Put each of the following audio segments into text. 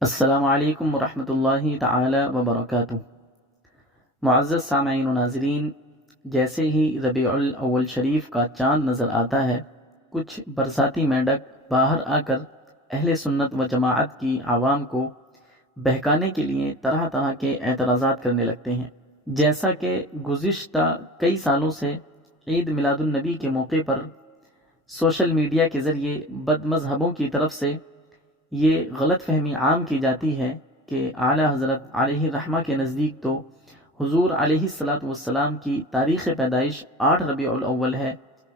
السلام علیکم ورحمۃ اللہ تعالی وبرکاتہ۔ معزز سامعین و ناظرین، جیسے ہی ربیع الاول شریف کا چاند نظر آتا ہے، کچھ برساتی میںڈک باہر آ کر اہل سنت و جماعت کی عوام کو بہکانے کے لیے طرح طرح کے اعتراضات کرنے لگتے ہیں۔ جیسا کہ گزشتہ کئی سالوں سے عید میلاد النبی کے موقع پر سوشل میڈیا کے ذریعے بد مذہبوں کی طرف سے یہ غلط فہمی عام کی جاتی ہے کہ اعلیٰ حضرت علیہ الرحمہ کے نزدیک تو حضور علیہ الصلاۃ والسلام کی تاریخ پیدائش 8 ربیع الاول ہے،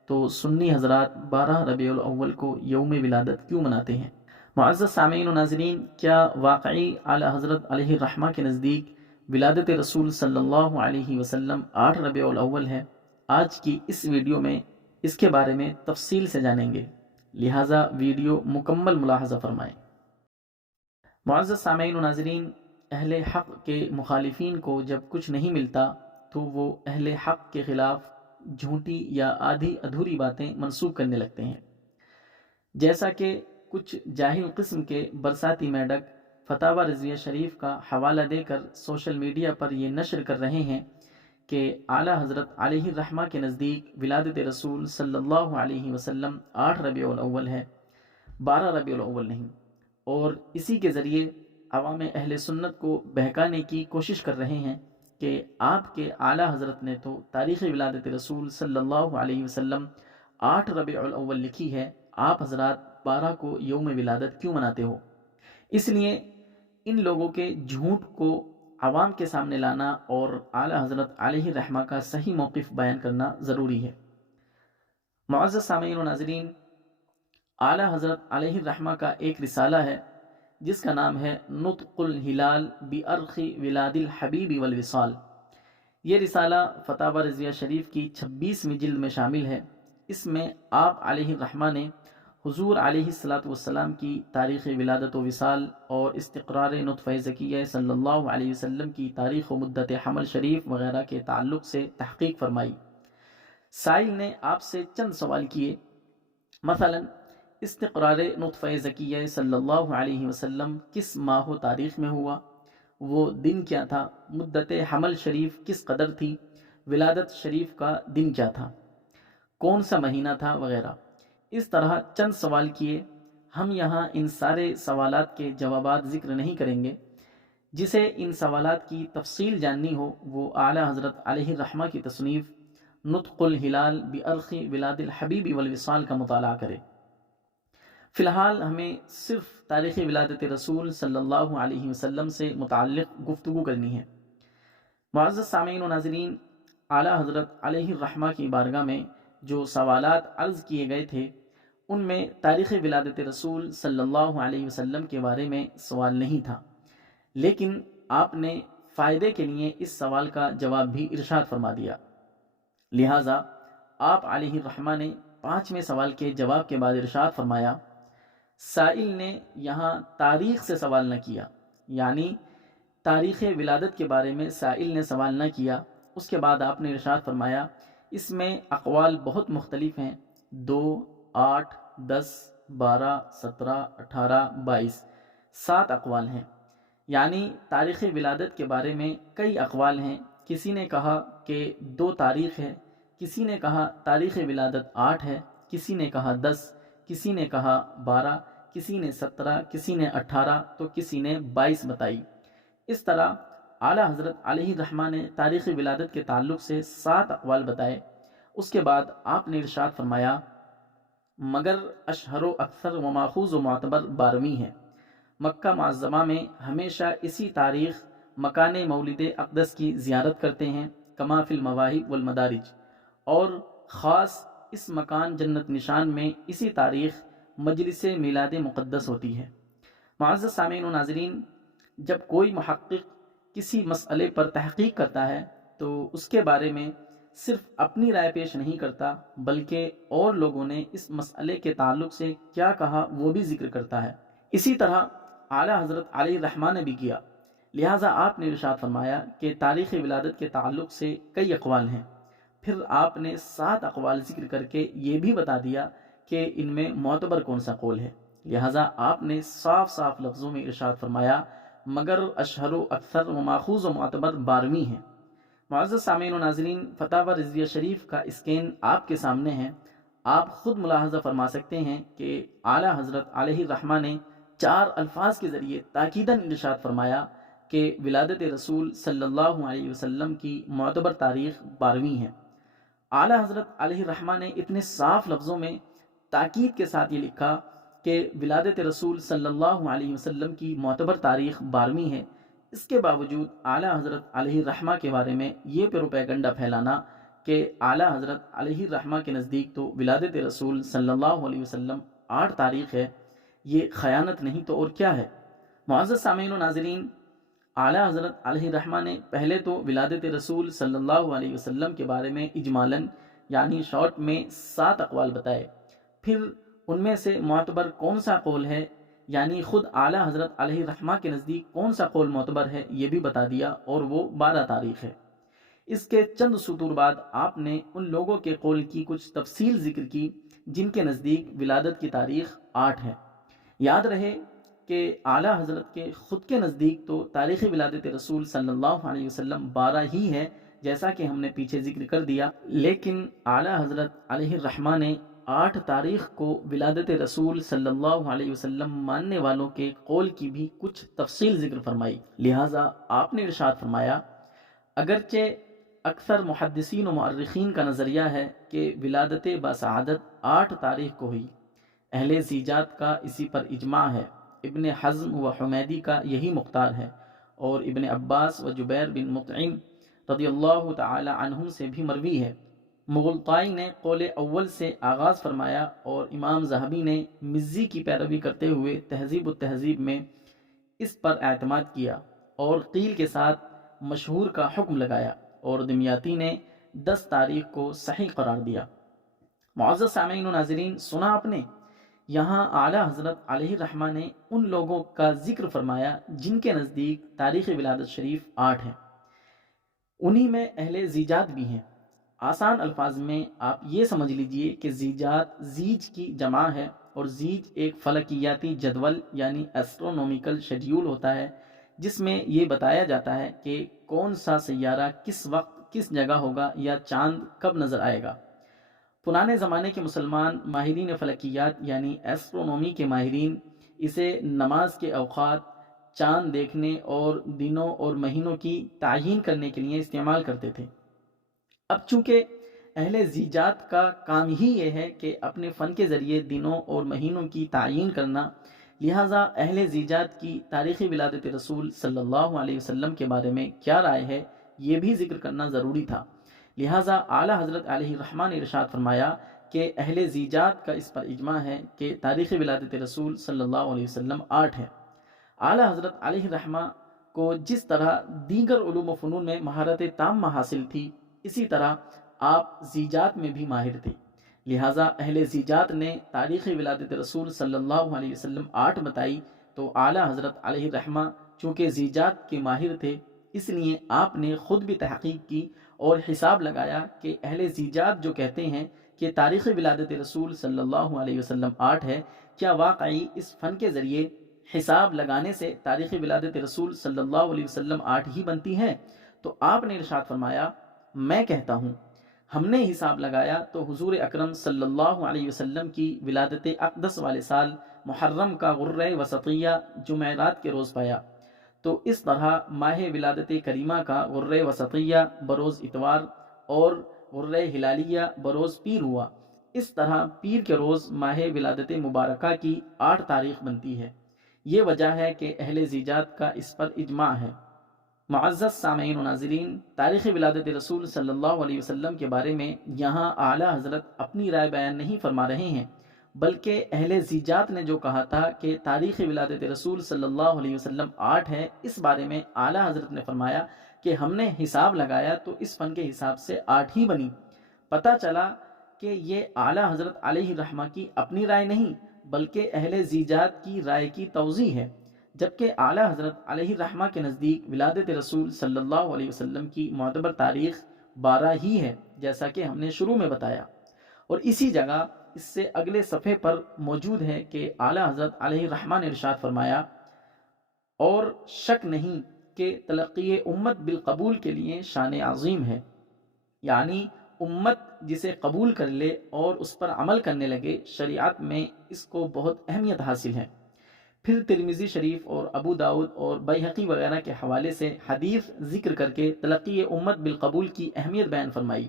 تو سنی حضرات 12 ربیع الاول کو یوم ولادت کیوں مناتے ہیں؟ معزز سامعین و ناظرین، کیا واقعی اعلیٰ حضرت علیہ الرحمہ کے نزدیک ولادت رسول صلی اللہ علیہ وسلم 8 ربیع الاول ہے؟ آج کی اس ویڈیو میں اس کے بارے میں تفصیل سے جانیں گے، لہٰذا ویڈیو مکمل ملاحظہ فرمائیں۔ معزز سامعین و ناظرین، اہل حق کے مخالفین کو جب کچھ نہیں ملتا تو وہ اہل حق کے خلاف جھوٹی یا آدھی ادھوری باتیں منسوب کرنے لگتے ہیں، جیسا کہ کچھ جاہل قسم کے برساتی میڈک فتاوی رضویہ شریف کا حوالہ دے کر سوشل میڈیا پر یہ نشر کر رہے ہیں کہ اعلیٰ حضرت علیہ الرحمہ کے نزدیک ولادت رسول صلی اللہ علیہ وسلم 8 ربیع الاول ہے، 12 ربیع الاول نہیں، اور اسی کے ذریعے عوام اہل سنت کو بہکانے کی کوشش کر رہے ہیں کہ آپ کے اعلیٰ حضرت نے تو تاریخ ولادت رسول صلی اللہ علیہ وسلم 8 ربیع الاول لکھی ہے، آپ حضرات 12 کو یوم ولادت کیوں مناتے ہو؟ اس لیے ان لوگوں کے جھوٹ کو عوام کے سامنے لانا اور اعلیٰ حضرت علیہ الرحمہ کا صحیح موقف بیان کرنا ضروری ہے۔ معزز سامعین و ناظرین، اعلیٰ حضرت علیہ الرحمہ کا ایک رسالہ ہے جس کا نام ہے نطق الہلال بأرخ ولاد الحبیب والوصال۔ یہ رسالہ فتاوی رضویہ شریف کی 26ویں جلد میں شامل ہے۔ اس میں آپ علیہ الرحمہ نے حضور علیہ الصلاۃ والسلام کی تاریخ ولادت و وصال اور استقرار نطفہ زکیہ صلی اللہ علیہ وسلم کی تاریخ و مدت حمل شریف وغیرہ کے تعلق سے تحقیق فرمائی۔ سائل نے آپ سے چند سوال کیے، مثلا استقرار نطفہ زکیہ صلی اللہ علیہ وسلم کس ماہ و تاریخ میں ہوا، وہ دن کیا تھا، مدت حمل شریف کس قدر تھی، ولادت شریف کا دن کیا تھا، کون سا مہینہ تھا، وغیرہ۔ اس طرح چند سوال کیے۔ ہم یہاں ان سارے سوالات کے جوابات ذکر نہیں کریں گے۔ جسے ان سوالات کی تفصیل جاننی ہو وہ اعلیٰ حضرت علیہ الرحمہ کی تصنیف نطق الہلال بأرخ ولاد الحبیب والوصال کا مطالعہ کرے۔ فی الحال ہمیں صرف تاریخ ولادت رسول صلی اللہ علیہ وسلم سے متعلق گفتگو کرنی ہے۔ معزز سامعین و ناظرین، اعلیٰ حضرت علیہ الرحمہ کی بارگاہ میں جو سوالات عرض کیے گئے تھے ان میں تاریخ ولادت رسول صلی اللہ علیہ وسلم کے بارے میں سوال نہیں تھا، لیکن آپ نے فائدے کے لیے اس سوال کا جواب بھی ارشاد فرما دیا، لہٰذا آپ علیہ الرحمہ نے 5ویں سوال کے جواب کے بعد ارشاد فرمایا، سائل نے یہاں تاریخ سے سوال نہ کیا، یعنی تاریخ ولادت کے بارے میں سائل نے سوال نہ کیا۔ اس کے بعد آپ نے ارشاد فرمایا اس میں اقوال بہت مختلف ہیں، 2، 8، 10، 12، 17، 18، 22، 7 اقوال ہیں، یعنی تاریخ ولادت کے بارے میں کئی اقوال ہیں۔ کسی نے کہا کہ 2 تاریخ ہے، کسی نے کہا تاریخ ولادت 8 ہے، کسی نے کہا 10، کسی نے کہا 12، کسی نے 17، کسی نے 18، تو کسی نے 22 بتائی۔ اس طرح اعلیٰ حضرت علیہ الرحمہ نے تاریخ ولادت کے تعلق سے 7 اقوال بتائے۔ اس کے بعد آپ نے ارشاد فرمایا مگر اشہر و اکثر و ماخوذ و معتبر 12ویں ہے۔ مکہ معظمہ میں ہمیشہ اسی تاریخ مکان مولد اقدس کی زیارت کرتے ہیں، کما فی المواہب والمدارج، اور خاص اس مکان جنت نشان میں اسی تاریخ مجلس میلاد مقدس ہوتی ہے۔ معزز سامعین و ناظرین، جب کوئی محقق کسی مسئلے پر تحقیق کرتا ہے تو اس کے بارے میں صرف اپنی رائے پیش نہیں کرتا بلکہ اور لوگوں نے اس مسئلے کے تعلق سے کیا کہا وہ بھی ذکر کرتا ہے۔ اسی طرح اعلیٰ حضرت علیہ الرحمہ نے بھی کیا، لہٰذا آپ نے ارشاد فرمایا کہ تاریخ ولادت کے تعلق سے کئی اقوال ہیں۔ پھر آپ نے 7 اقوال ذکر کر کے یہ بھی بتا دیا کہ ان میں معتبر کون سا قول ہے۔ لہٰذا آپ نے صاف صاف لفظوں میں ارشاد فرمایا مگر اشہر و اکثر و ماخوذ و معتبر 12ویں ہے۔ معزز سامعین و ناظرین، فتاوی رضویہ شریف کا اسکین آپ کے سامنے ہے۔ آپ خود ملاحظہ فرما سکتے ہیں کہ اعلیٰ حضرت علیہ الرحمہ نے 4 الفاظ کے ذریعے تاکیداً ارشاد فرمایا کہ ولادت رسول صلی اللہ علیہ وسلم کی معتبر تاریخ 12ویں ہے۔ اعلیٰ حضرت علیہ الرحمہ نے اتنے صاف لفظوں میں تاکید کے ساتھ یہ لکھا کہ ولادت رسول صلی اللہ علیہ وسلم کی معتبر تاریخ 12ویں ہے۔ اس کے باوجود اعلیٰ حضرت علیہ الرحمہ کے بارے میں یہ پروپیگنڈا پھیلانا کہ اعلیٰ حضرت علیہ الرحمہ کے نزدیک تو ولادت رسول صلی اللہ علیہ وسلم 8 تاریخ ہے، یہ خیانت نہیں تو اور کیا ہے۔ معزز سامعین و ناظرین، اعلیٰ حضرت علیہ الرحمہ نے پہلے تو ولادت رسول صلی اللہ علیہ وسلم کے بارے میں اجمالاً یعنی شارٹ میں 7 اقوال بتائے، پھر ان میں سے معتبر کون سا قول ہے یعنی خود اعلیٰ حضرت علیہ الرحمہ کے نزدیک کون سا قول معتبر ہے یہ بھی بتا دیا، اور وہ 12 تاریخ ہے۔ اس کے چند سطور بعد آپ نے ان لوگوں کے قول کی کچھ تفصیل ذکر کی جن کے نزدیک ولادت کی تاریخ 8 ہے۔ یاد رہے کہ اعلیٰ حضرت کے خود کے نزدیک تو تاریخ ولادت رسول صلی اللہ علیہ وسلم 12 ہی ہے، جیسا کہ ہم نے پیچھے ذکر کر دیا، لیکن اعلیٰ حضرت علیہ الرحمہ نے 8 تاریخ کو ولادت رسول صلی اللہ علیہ وسلم ماننے والوں کے قول کی بھی کچھ تفصیل ذکر فرمائی۔ لہٰذا آپ نے ارشاد فرمایا اگرچہ اکثر محدثین و مؤرخین کا نظریہ ہے کہ ولادت بسعادت 8 تاریخ کو ہوئی، اہل زیجات کا اسی پر اجماع ہے، ابن حزم و حمیدی کا یہی مختار ہے، اور ابن عباس و جبیر بن مطعم رضی اللہ تعالی عنہم سے بھی مروی ہے۔ مغلطائی نے قول اول سے آغاز فرمایا اور امام ذہبی نے مزی کی پیروی کرتے ہوئے تہذیب التہذیب میں اس پر اعتماد کیا اور قیل کے ساتھ مشہور کا حکم لگایا، اور دمیاطی نے 10 تاریخ کو صحیح قرار دیا۔ معزز سامعین و ناظرین، سنا آپ نے، یہاں اعلیٰ حضرت علیہ الرحمہ نے ان لوگوں کا ذکر فرمایا جن کے نزدیک تاریخ ولادت شریف 8 ہے، انہی میں اہل زیجات بھی ہیں۔ آسان الفاظ میں آپ یہ سمجھ لیجئے کہ زیجات زیج کی جمع ہے، اور زیج ایک فلکیاتی جدول یعنی ایسٹرونومیکل شیڈیول ہوتا ہے جس میں یہ بتایا جاتا ہے کہ کون سا سیارہ کس وقت کس جگہ ہوگا یا چاند کب نظر آئے گا۔ پرانے زمانے کے مسلمان ماہرین فلکیات یعنی ایسٹرونومی کے ماہرین اسے نماز کے اوقات، چاند دیکھنے اور دنوں اور مہینوں کی تعیین کرنے کے لیے استعمال کرتے تھے۔ اب چونکہ اہل زیجات کا کام ہی یہ ہے کہ اپنے فن کے ذریعے دنوں اور مہینوں کی تعیین کرنا، لہٰذا اہل زیجات کی تاریخ ولادت رسول صلی اللہ علیہ وسلم کے بارے میں کیا رائے ہے یہ بھی ذکر کرنا ضروری تھا۔ لہٰذا اعلیٰ حضرت علیہ الرحمہ نے ارشاد فرمایا کہ اہل زیجات کا اس پر اجماع ہے کہ تاریخ ولادت رسول صلی اللہ علیہ وسلم 8 ہے۔ اعلیٰ حضرت علیہ الرحمہ کو جس طرح دیگر علوم و فنون میں مہارت تامہ حاصل تھی، اسی طرح آپ زیجات میں بھی ماہر تھے، لہٰذا اہل زیجات نے تاریخ ولادت رسول صلی اللہ علیہ وسلم 8 بتائی، تو اعلیٰ حضرت علیہ الرحمہ چونکہ زیجات کے ماہر تھے اس لیے آپ نے خود بھی تحقیق کی اور حساب لگایا کہ اہل زیجات جو کہتے ہیں کہ تاریخ ولادت رسول صلی اللہ علیہ وسلم 8 ہے، کیا واقعی اس فن کے ذریعے حساب لگانے سے تاریخ ولادت رسول صلی اللہ علیہ وسلم 8 ہی بنتی ہے؟ تو آپ نے ارشاد فرمایا میں کہتا ہوں ہم نے حساب لگایا تو حضور اکرم صلی اللہ علیہ وسلم کی ولادت اقدس والے سال محرم کا غرہ وسطیہ جمعرات کے روز پایا، تو اس طرح ماہ ولادت کریمہ کا غرہ وسطیہ بروز اتوار اور غرہ ہلالیہ بروز پیر ہوا۔ اس طرح پیر کے روز ماہ ولادت مبارکہ کی 8 تاریخ بنتی ہے۔ یہ وجہ ہے کہ اہل زیجات کا اس پر اجماع ہے۔ معزز سامعین و ناظرین، تاریخ ولادت رسول صلی اللہ علیہ وسلم کے بارے میں یہاں اعلیٰ حضرت اپنی رائے بیان نہیں فرما رہے ہیں، بلکہ اہل زیجات نے جو کہا تھا کہ تاریخ ولادت رسول صلی اللہ علیہ وسلم 8 ہے، اس بارے میں اعلیٰ حضرت نے فرمایا کہ ہم نے حساب لگایا تو اس فن کے حساب سے 8 ہی بنی۔ پتہ چلا کہ یہ اعلیٰ حضرت علیہ الرحمہ کی اپنی رائے نہیں بلکہ اہل زیجات کی رائے کی توضیح ہے، جبکہ اعلیٰ حضرت علیہ الرحمہ کے نزدیک ولادت رسول صلی اللہ علیہ وسلم کی معتبر تاریخ 12 ہی ہے، جیسا کہ ہم نے شروع میں بتایا۔ اور اسی جگہ اس سے اگلے صفحے پر موجود ہے کہ اعلیٰ حضرت علیہ الرحمہ نے ارشاد فرمایا، اور شک نہیں کہ تلقی امت بالقبول کے لیے شان عظیم ہے، یعنی امت جسے قبول کر لے اور اس پر عمل کرنے لگے، شریعت میں اس کو بہت اہمیت حاصل ہے۔ پھر ترمذی شریف اور ابو داؤد اور بیہقی وغیرہ کے حوالے سے حدیث ذکر کر کے تلقی امت بالقبول کی اہمیت بیان فرمائی۔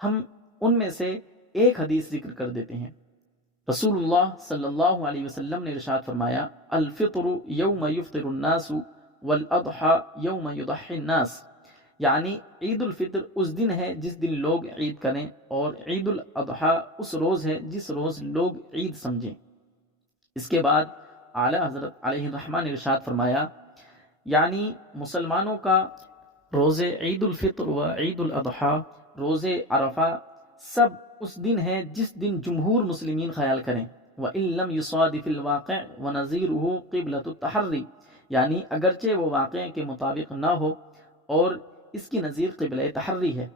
ہم ان میں سے ایک حدیث ذکر کر دیتے ہیں۔ رسول اللہ صلی اللہ علیہ وسلم نے ارشاد فرمایا، الفطر یوم یفطر الناس والاضحی یوم یضحی الناس، یعنی عید الفطر اس دن ہے جس دن لوگ عید کریں، اور عید الاضحیٰ اس روز ہے جس روز لوگ عید سمجھیں۔ اس کے بعد اعلیٰ حضرت علیہ الرحمہ نے ارشاد فرمایا، یعنی مسلمانوں کا روز عید الفطر و عید الاضحیٰ، روز عرفہ، سب اس دن ہے جس دن جمہور مسلمین خیال کریں۔ وَإِن لَمْ يُصَادِفِ الْوَاقِعُ وَنَظِيرُهُ قِبْلَةُ التَّحَرِّ، یعنی اگرچہ وہ واقعے کے مطابق نہ ہو اور اس کی نظیر قبلہ تحری ہے۔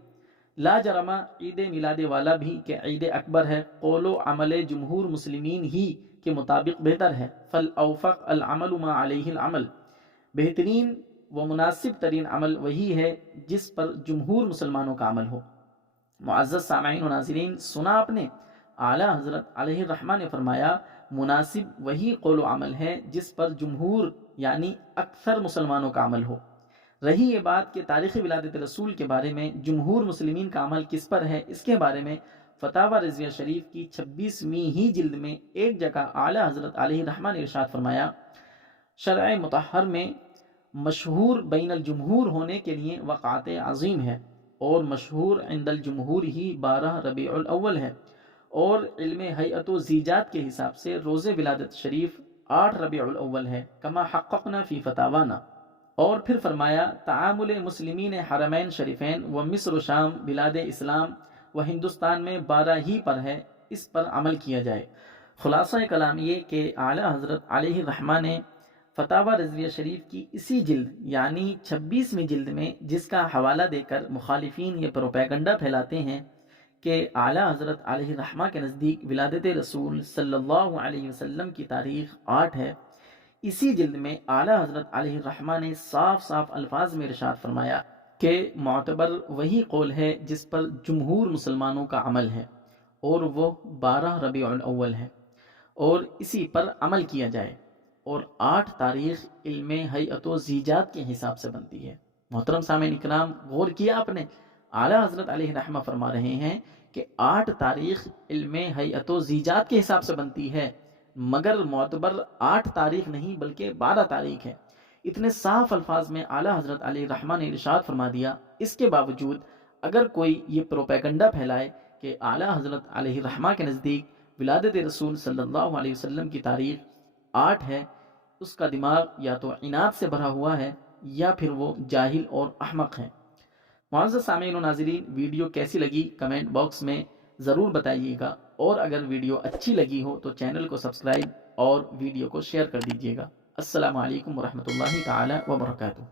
لا جرم عید میلاد والا بھی کہ عید اکبر ہے، قول و عمل جمہور مسلمین ہی کے مطابق بہتر ہے۔ فالاوفق العمل ما علیہ العمل، بہترین و مناسب ترین عمل وہی ہے جس پر جمہور مسلمانوں کا عمل ہو۔ معزز سامعین و ناظرین، سنا آپ نے، اعلیٰ حضرت علیہ الرحمہ نے فرمایا مناسب وہی قول و عمل ہے جس پر جمہور یعنی اکثر مسلمانوں کا عمل ہو۔ رہی یہ بات کہ تاریخ ولادت رسول کے بارے میں جمہور مسلمین کا عمل کس پر ہے، اس کے بارے میں فتاوی رضویہ شریف کی 26ویں ہی جلد میں ایک جگہ اعلیٰ حضرت علیہ الرحمہ نے ارشاد فرمایا، شرع مطہر میں مشہور بین الجمہور ہونے کے لیے وقعت عظیم ہے، اور مشہور عند الجمہور ہی 12 ربیع الاول ہے، اور علم ہیئت و زیجات کے حساب سے روز ولادت شریف 8 ربیع الاول ہے، کما حققنا فی فتاوانا۔ اور پھر فرمایا، تعامل مسلمین حرمین شریفین و مصر و شام بلاد اسلام و ہندوستان میں 12 ہی پر ہے، اس پر عمل کیا جائے۔ خلاصہ کلام یہ کہ اعلیٰ حضرت علیہ الرحمہ نے فتاوی رضویہ شریف کی اسی جلد یعنی 26ویں جلد میں، جس کا حوالہ دے کر مخالفین یہ پروپیگنڈا پھیلاتے ہیں کہ اعلیٰ حضرت علیہ الرحمہ کے نزدیک ولادت رسول صلی اللہ علیہ وسلم کی تاریخ 8 ہے، اسی جلد میں اعلیٰ حضرت علیہ الرحمہ نے صاف صاف الفاظ میں ارشاد فرمایا کہ معتبر وہی قول ہے جس پر جمہور مسلمانوں کا عمل ہے، اور وہ 12 ربیع الاول ہے، اور اسی پر عمل کیا جائے، اور 8 تاریخ علم ہیئت و زیجات کے حساب سے بنتی ہے۔ محترم سامعین اکرام، غور کیا آپ نے، اعلیٰ حضرت علیہ الرحمہ فرما رہے ہیں کہ 8 تاریخ علم ہیئت و زیجات کے حساب سے بنتی ہے، مگر معتبر 8 تاریخ نہیں بلکہ 12 تاریخ ہے۔ اتنے صاف الفاظ میں اعلیٰ حضرت علیہ الرحمہ نے ارشاد فرما دیا۔ اس کے باوجود اگر کوئی یہ پروپیگنڈا پھیلائے کہ اعلیٰ حضرت علیہ الرحمہ کے نزدیک ولادت رسول صلی اللہ علیہ وسلم کی تاریخ 8 ہے، اس کا دماغ یا تو عناد سے بھرا ہوا ہے یا پھر وہ جاہل اور احمق ہے۔ معزز سامعین و ناظرین، ویڈیو کیسی لگی کمنٹ باکس میں ضرور بتائیے گا، اور اگر ویڈیو اچھی لگی ہو تو چینل کو سبسکرائب اور ویڈیو کو شیئر کر دیجیے گا۔ السلام علیکم ورحمۃ اللہ تعالی وبرکاتہ۔